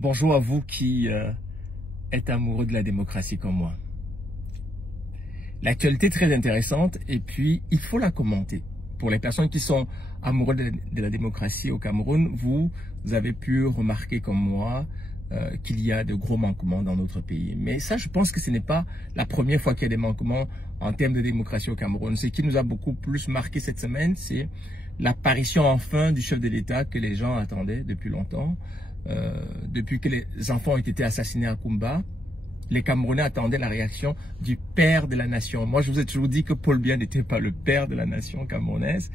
Bonjour à vous qui êtes amoureux de la démocratie comme moi. L'actualité est très intéressante et puis il faut la commenter. Pour les personnes qui sont amoureux de la démocratie au Cameroun, vous avez pu remarquer comme moi qu'il y a de gros manquements dans notre pays. Mais ça, je pense que ce n'est pas la première fois qu'il y a des manquements en termes de démocratie au Cameroun. Ce qui nous a beaucoup plus marqué cette semaine, c'est l'apparition enfin du chef de l'État que les gens attendaient depuis longtemps. Depuis que les enfants ont été assassinés à Kumba, les Camerounais attendaient la réaction du père de la nation. Moi, je vous ai toujours dit que Paul Biya n'était pas le père de la nation camerounaise,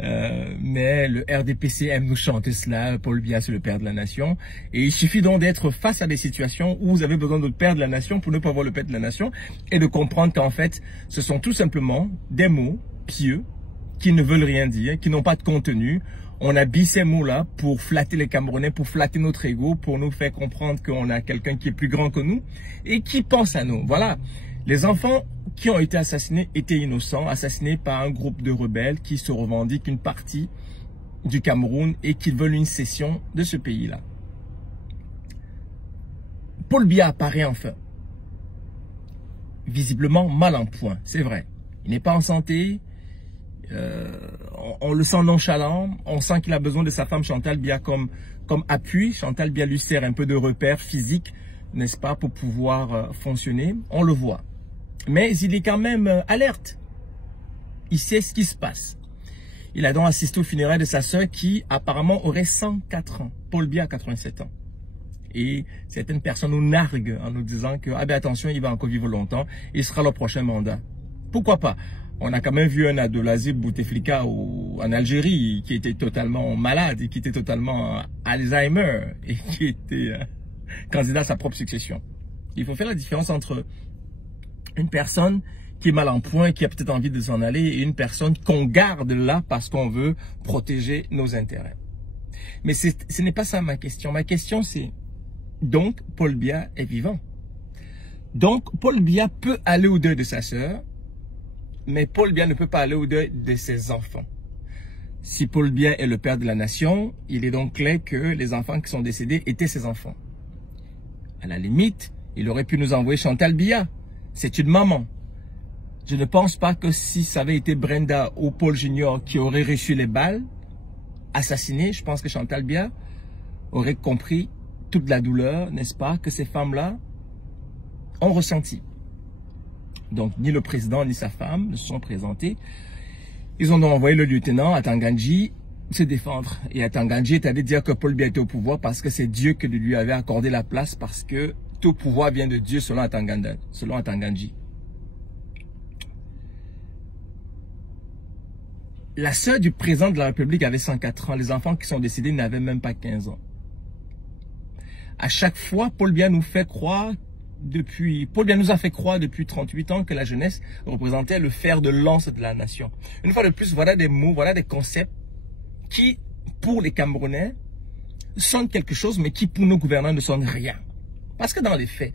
mais le RDPC aime nous chanter cela. Paul Biya, c'est le père de la nation. Et il suffit donc d'être face à des situations où vous avez besoin de le père de la nation pour ne pas voir le père de la nation et de comprendre qu'en fait, ce sont tout simplement des mots pieux qui ne veulent rien dire, qui n'ont pas de contenu. On habille ces mots-là pour flatter les Camerounais, pour flatter notre ego, pour nous faire comprendre qu'on a quelqu'un qui est plus grand que nous et qui pense à nous. Voilà. Les enfants qui ont été assassinés étaient innocents, assassinés par un groupe de rebelles qui se revendiquent une partie du Cameroun et qui veulent une cession de ce pays-là. Paul Biya apparaît enfin. Visiblement mal en point, c'est vrai. Il n'est pas en santé. On le sent nonchalant, on sent qu'il a besoin de sa femme Chantal Biya comme appui. Chantal Biya lui sert un peu de repère physique, n'est-ce pas, pour pouvoir fonctionner. On le voit. Mais il est quand même alerte. Il sait ce qui se passe. Il a donc assisté au funérailles de sa sœur qui apparemment aurait 104 ans. Paul Biya a 87 ans. Et certaines personnes nous narguent en nous disant que, ah ben attention, il va encore vivre longtemps, il sera le prochain mandat. Pourquoi pas? On a quand même vu un Abdelaziz Bouteflika en Algérie qui était totalement malade, qui était totalement Alzheimer et qui était candidat à sa propre succession. Il faut faire la différence entre une personne qui est mal en point, qui a peut-être envie de s'en aller, et une personne qu'on garde là parce qu'on veut protéger nos intérêts. Mais ce n'est pas ça ma question. Ma question c'est, donc Paul Biya est vivant. Donc Paul Biya peut aller au deuil de sa sœur, mais Paul Biya ne peut pas aller au deuil de ses enfants. Si Paul Biya est le père de la nation, il est donc clair que les enfants qui sont décédés étaient ses enfants. À la limite, il aurait pu nous envoyer Chantal Biya. C'est une maman. Je ne pense pas que si ça avait été Brenda ou Paul Junior qui aurait reçu les balles, assassinés, je pense que Chantal Biya aurait compris toute la douleur, n'est-ce pas, que ces femmes-là ont ressenti. Donc, ni le président ni sa femme ne se sont présentés. Ils ont donc envoyé le lieutenant à Tanganji se défendre. Et à Tanganji est allé dire que Paul Biya était au pouvoir parce que c'est Dieu qui lui avait accordé la place, parce que tout pouvoir vient de Dieu selon Tanganji. La sœur du président de la République avait 104 ans. Les enfants qui sont décédés n'avaient même pas 15 ans. À chaque fois, Paul Biya nous fait croire Paul Biya nous a fait croire depuis 38 ans que la jeunesse représentait le fer de lance de la nation. Une fois de plus, voilà des mots, voilà des concepts qui, pour les Camerounais, sonnent quelque chose, mais qui, pour nos gouvernants, ne sonnent rien. Parce que dans les faits,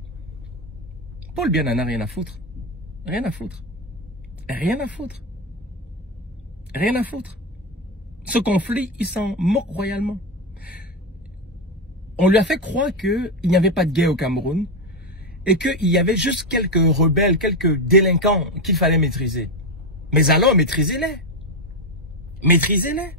Paul Biya n'en a rien à foutre. Rien à foutre. Rien à foutre. Rien à foutre. Ce conflit, il s'en moque royalement. On lui a fait croire qu'il n'y avait pas de guerre au Cameroun, et qu'il y avait juste quelques rebelles, quelques délinquants qu'il fallait maîtriser. Mais alors, maîtrisez-les. Maîtrisez-les.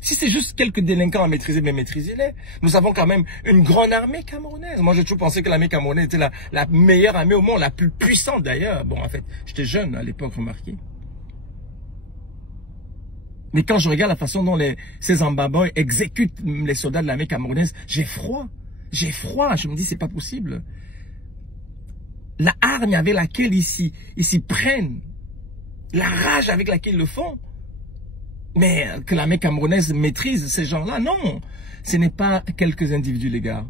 Si c'est juste quelques délinquants à maîtriser, mais maîtrisez-les. Nous avons quand même une grande armée camerounaise. Moi, j'ai toujours pensé que l'armée camerounaise était la meilleure armée au monde, la plus puissante d'ailleurs. Bon, en fait, j'étais jeune à l'époque, remarquez. Mais quand je regarde la façon dont ces Ambaboy exécutent les soldats de l'armée camerounaise, j'ai froid. J'ai froid, je me dis, c'est pas possible. La hargne avec laquelle ils s'y prennent, la rage avec laquelle ils le font, mais que l'armée camerounaise maîtrise ces gens-là, non. Ce n'est pas quelques individus, les gars.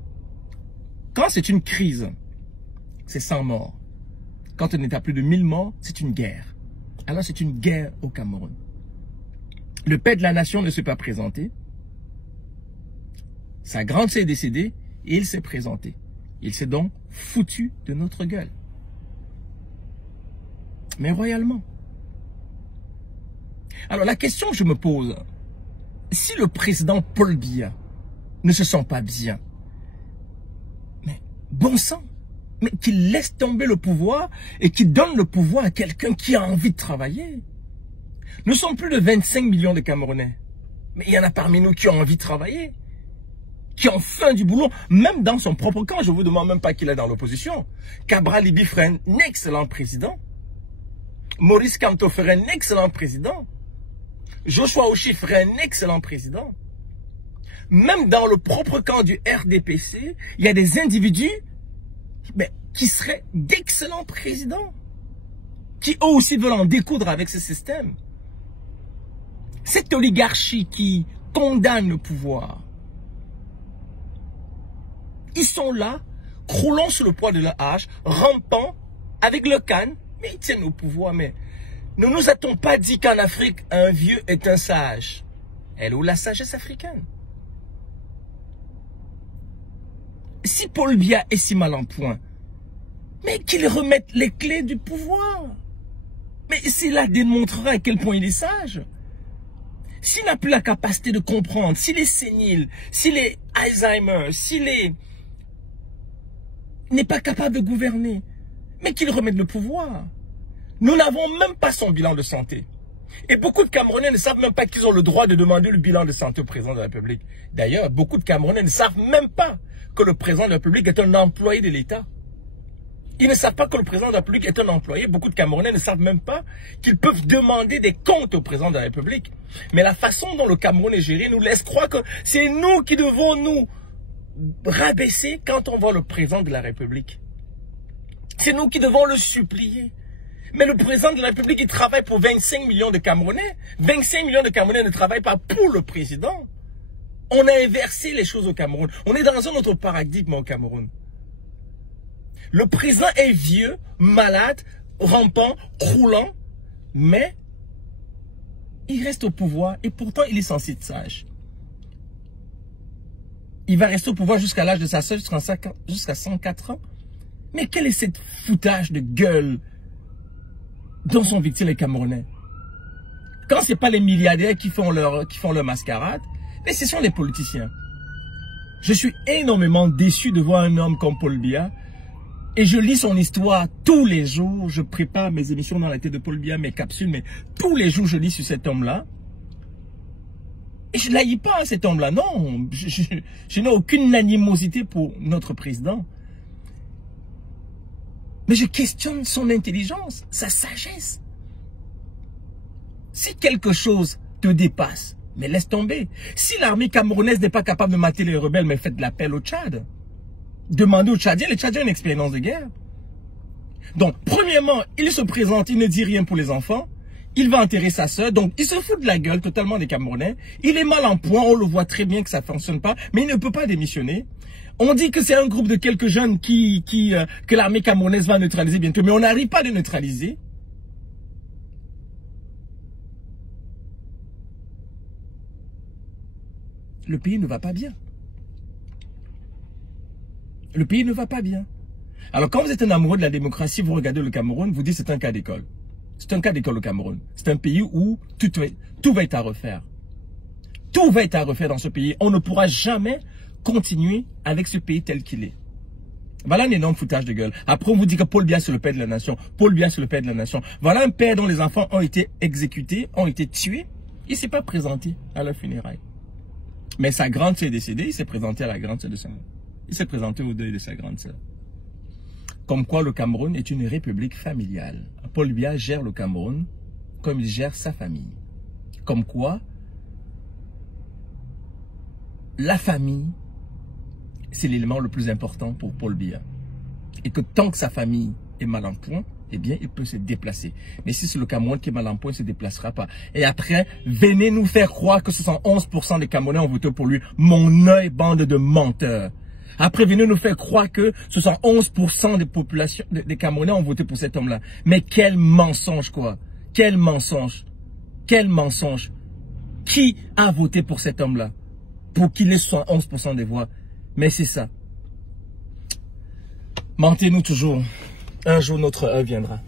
Quand c'est une crise, c'est 100 morts. Quand on est à plus de 1000 morts, c'est une guerre. Alors c'est une guerre au Cameroun. Le père de la nation ne s'est pas présenté. Sa grande sœur est décédée. Et il s'est présenté. Il s'est donc foutu de notre gueule. Mais royalement. Alors la question que je me pose, si le président Paul Biya ne se sent pas bien, Bon sang. Mais qui laisse tomber le pouvoir et qui donne le pouvoir à quelqu'un qui a envie de travailler. Nous sommes plus de 25 millions de Camerounais. Mais il y en a parmi nous qui ont envie de travailler. Qui ont faim du boulot, même dans son propre camp. Je ne vous demande même pas qu'il est dans l'opposition. Cabral Libby ferait un excellent président. Maurice Kamto ferait un excellent président. Joshua Oshie ferait un excellent président. Même dans le propre camp du RDPC, il y a des individus qui seraient d'excellents présidents. Qui eux aussi veulent en découdre avec ce système. Cette oligarchie qui condamne le pouvoir. Ils sont là, croulant sous le poids de leur hache, rampant avec le canne, mais ils tiennent au pouvoir. Mais ne nous a-t-on pas dit qu'en Afrique, un vieux est un sage? Elle est où la sagesse africaine? Si Paul Biya est si mal en point, mais qu'il remette les clés du pouvoir. Mais cela démontrera à quel point il est sage. S'il n'a plus la capacité de comprendre, s'il est sénile, s'il est Alzheimer, n'est pas capable de gouverner, mais qu'il remette le pouvoir. Nous n'avons même pas son bilan de santé. Et beaucoup de Camerounais ne savent même pas qu'ils ont le droit de demander le bilan de santé au président de la République. D'ailleurs, beaucoup de Camerounais ne savent même pas que le président de la République est un employé de l'État. Ils ne savent pas que le président de la République est un employé. Beaucoup de Camerounais ne savent même pas qu'ils peuvent demander des comptes au président de la République. Mais la façon dont le Cameroun est géré nous laisse croire que c'est nous qui devons nous rabaisser quand on voit le président de la République. C'est nous qui devons le supplier. Mais le président de la République, il travaille pour 25 millions de Camerounais. 25 millions de Camerounais ne travaillent pas pour le président. On a inversé les choses au Cameroun. On est dans un autre paradigme au Cameroun. Le président est vieux, malade, rampant, croulant, mais il reste au pouvoir et pourtant il est censé être sage. Il va rester au pouvoir jusqu'à l'âge de sa sœur, jusqu'à 104 ans. Mais quel est cette foutage de gueule dont sont victimes les Camerounais? Quand ce n'est pas les milliardaires qui font leur mascarade, mais ce sont les politiciens. Je suis énormément déçu de voir un homme comme Paul Biya. Et je lis son histoire tous les jours. Je prépare mes émissions dans la tête de Paul Biya, mes capsules, mais tous les jours je lis sur cet homme-là. Et je ne l'haïs pas, cet homme-là. Non, je n'ai aucune animosité pour notre président. Mais je questionne son intelligence, sa sagesse. Si quelque chose te dépasse, mais laisse tomber. Si l'armée camerounaise n'est pas capable de mater les rebelles, mais faites de l'appel au Tchad. Demandez aux Tchadiens, les Tchadiens ont une expérience de guerre. Donc, premièrement, il se présente, il ne dit rien pour les enfants. Il va enterrer sa sœur, donc il se fout de la gueule totalement des Camerounais. Il est mal en point, on le voit très bien que ça ne fonctionne pas, mais il ne peut pas démissionner. On dit que c'est un groupe de quelques jeunes que l'armée camerounaise va neutraliser bientôt, mais on n'arrive pas à les neutraliser. Le pays ne va pas bien. Le pays ne va pas bien. Alors quand vous êtes un amoureux de la démocratie, vous regardez le Cameroun, vous dites c'est un cas d'école. C'est un cas d'école au Cameroun. C'est un pays où tout va être à refaire. Tout va être à refaire dans ce pays. On ne pourra jamais continuer avec ce pays tel qu'il est. Voilà un énorme foutage de gueule. Après on vous dit que Paul Biya c'est le père de la nation. Paul Biya c'est le père de la nation. Voilà un père dont les enfants ont été exécutés, ont été tués. Il ne s'est pas présenté à leur funérailles. Mais sa grande sœur est décédée, il s'est présenté à la grande sœur de sa mère. Il s'est présenté au deuil de sa grande sœur. Comme quoi le Cameroun est une république familiale. Paul Biya gère le Cameroun comme il gère sa famille. Comme quoi la famille, c'est l'élément le plus important pour Paul Biya. Et que tant que sa famille est mal en point, eh bien, il peut se déplacer. Mais si c'est le Cameroun qui est mal en point, il ne se déplacera pas. Et après, venez nous faire croire que 71% des Camerounais ont voté pour lui. Mon œil, bande de menteurs. Après, venez nous faire croire que 71% des populations, des Camerounais ont voté pour cet homme-là. Mais quel mensonge, quoi. Quel mensonge. Quel mensonge. Qui a voté pour cet homme-là? Pour qu'il ait 71% des voix. Mais c'est ça. Mentez-nous toujours. Un jour, notre heure viendra.